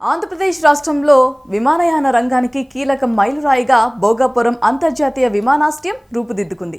ఆంధ్రప్రదేశ్ రాష్ట్రంలో విమానయాన రంగానికి కీలక మైలురాయిగా భోగాపురం అంతర్జాతీయ విమానాశ్రయం రూపుదిద్దుకుంది.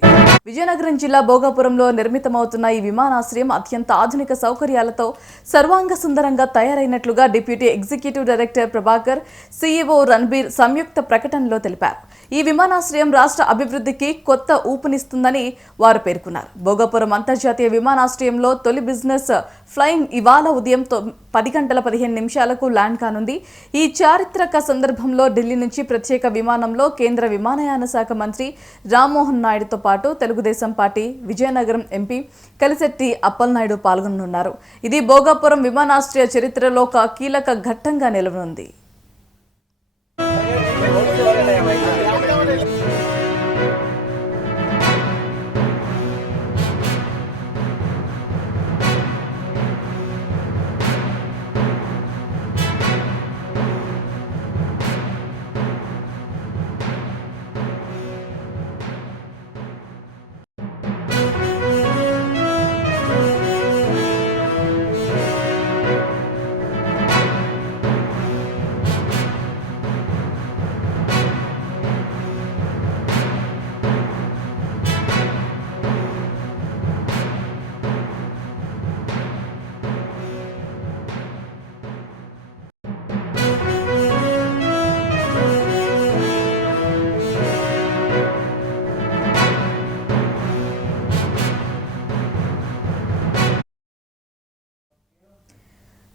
విజయనగరం జిల్లా భోగాపురంలో నిర్మితమవుతున్న ఈ విమానాశ్రయం అత్యంత ఆధునిక సౌకర్యాలతో సర్వాంగ సుందరంగా తయారైనట్లుగా deputy executive director Prabhakar, CEO Ranbir సంయుక్త ప్రకటనలో తెలిపారు. ఈ విమానాశ్రయం రాష్ట్ర అభివృద్ధికి కొత్త ఊపునిస్తుందని వారు పేర్కొన్నారు. భోగాపురం అంతర్జాతీయ విమానాశ్రయంలో తొలి బిజినెస్ ఫ్లయింగ్ ఇవాళ ఉదయం 10:15 ల్యాండ్ కానుంది. ఈ చారిత్రక సందర్భంలో ఢిల్లీ నుంచి ప్రత్యేక విమానంలో కేంద్ర విమానయాన శాఖ మంత్రి రామ్మోహన్ నాయుడుతో పాటు తెలుగుదేశం పార్టీ విజయనగరం ఎంపీ కలిశెట్టి అప్పలనాయుడు పాల్గొనున్నారు. ఇది భోగాపురం విమానాశ్రయ చరిత్రలో ఒక కీలక ఘట్టంగా నిలవనుంది.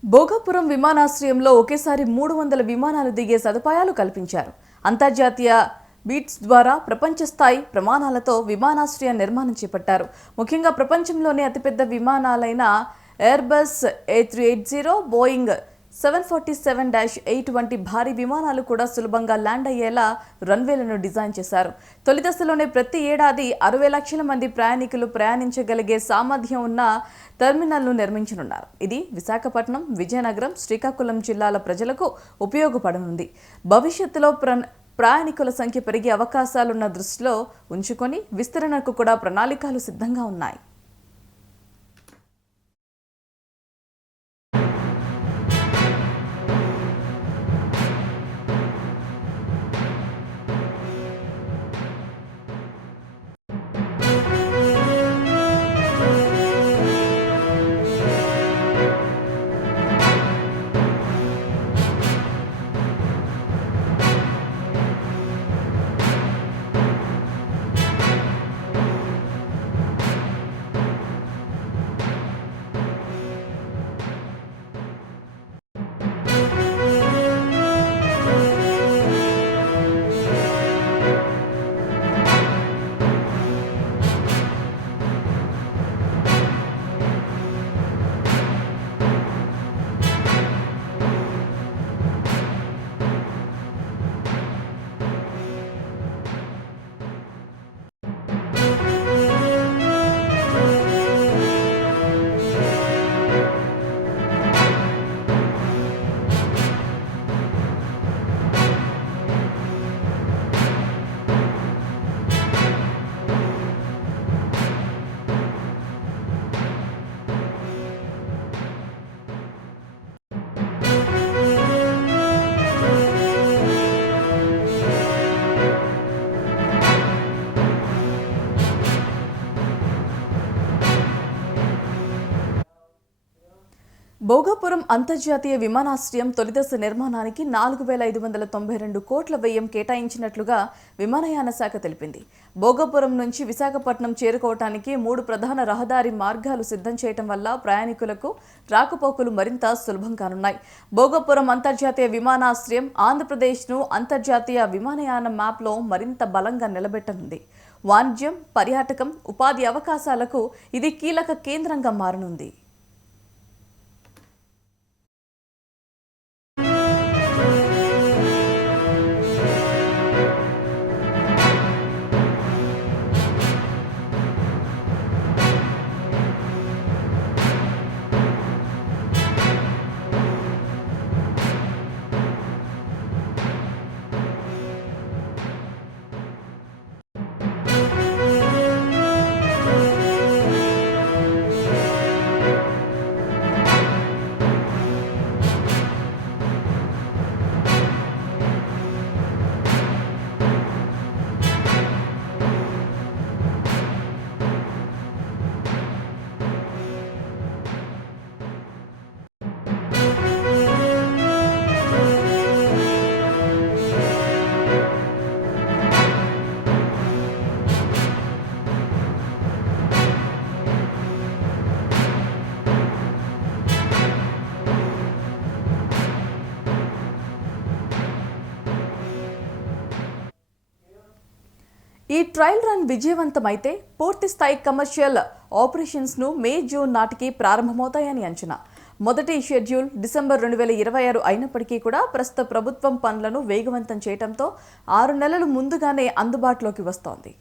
భోగాపురం విమానాశ్రయంలో ఒకేసారి 300 విమానాలు దిగే సదుపాయాలు కల్పించారు. అంతర్జాతీయ బీట్స్ ద్వారా ప్రపంచ స్థాయి ప్రమాణాలతో విమానాశ్రయ నిర్మాణం చేపట్టారు. ముఖ్యంగా ప్రపంచంలోనే అతిపెద్ద విమానాలైన ఎయిర్బస్ A380, బోయింగ్ 747-8 వంటి భారీ విమానాలు కూడా సులభంగా ల్యాండ్ అయ్యేలా రన్వేలను డిజైన్ చేశారు. తొలి దశలోనే ప్రతి ఏడాది 60 లక్షల మంది ప్రయాణికులు ప్రయాణించగలిగే సామర్థ్యం ఉన్న టెర్మినల్ను నిర్మించనున్నారు. ఇది విశాఖపట్నం, విజయనగరం, శ్రీకాకుళం జిల్లాల ప్రజలకు ఉపయోగపడనుంది. భవిష్యత్తులో ప్రయాణికుల సంఖ్య పెరిగే అవకాశాలున్న దృష్టిలో ఉంచుకొని విస్తరణకు కూడా ప్రణాళికలు సిద్ధంగా ఉన్నాయి. భోగాపురం అంతర్జాతీయ విమానాశ్రయం తొలిదశ నిర్మాణానికి 4,592 కోట్ల వ్యయం కేటాయించినట్లుగా విమానయాన శాఖ తెలిపింది. భోగాపురం నుంచి విశాఖపట్నం చేరుకోవటానికి 3 ప్రధాన రహదారి మార్గాలు సిద్ధం చేయడం వల్ల ప్రయాణికులకు రాకపోకలు మరింత సులభం కానున్నాయి. భోగాపురం అంతర్జాతీయ విమానాశ్రయం ఆంధ్రప్రదేశ్ను అంతర్జాతీయ విమానయాన మ్యాప్లో మరింత బలంగా నిలబెట్టనుంది. వాణిజ్యం, పర్యాటకం, ఉపాధి అవకాశాలకు ఇది కీలక కేంద్రంగా మారనుంది. ఈ ట్రయల్ రన్ విజయవంతమైతే పూర్తి స్థాయి కమర్షియల్ ఆపరేషన్స్ను మే-జూన్ నాటికి ప్రారంభమవుతాయని అంచనా. మొదటి షెడ్యూల్ డిసెంబర్ 2026 అయినప్పటికీ కూడా ప్రస్తుత ప్రభుత్వం పనులను వేగవంతం చేయడంతో 6 నెలలు ముందుగానే అందుబాటులోకి వస్తోంది.